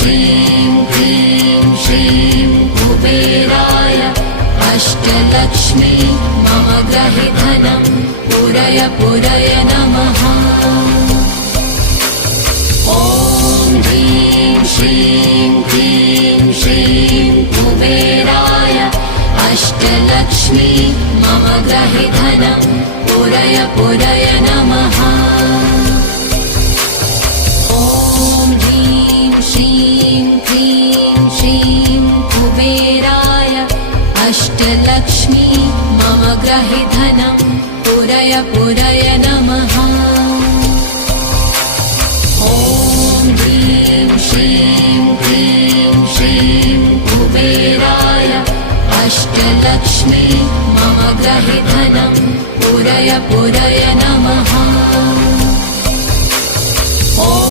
श्रीं क्लीं श्रीं कुबेराय अष्टलक्ष्मी मम गृहे धनं पूरय पूरय नमः। ॐ ह्रीं श्रीं क्लीं श्रीं कुबेराय अष्टलक्ष्मी मम गृहे धनं पूरय पूरय नमः। ॐ ह्रीं श्रीं क्लीं श्रीं कुबेराय अष्टलक्ष्मी मम गृहे धनं पूरय पूरय नमः। ॐ ह्रीं श्रीं क्लीं श्रीं कुबेराय अष्टलक्ष्मी मम गृहे धनं पूरय पूरय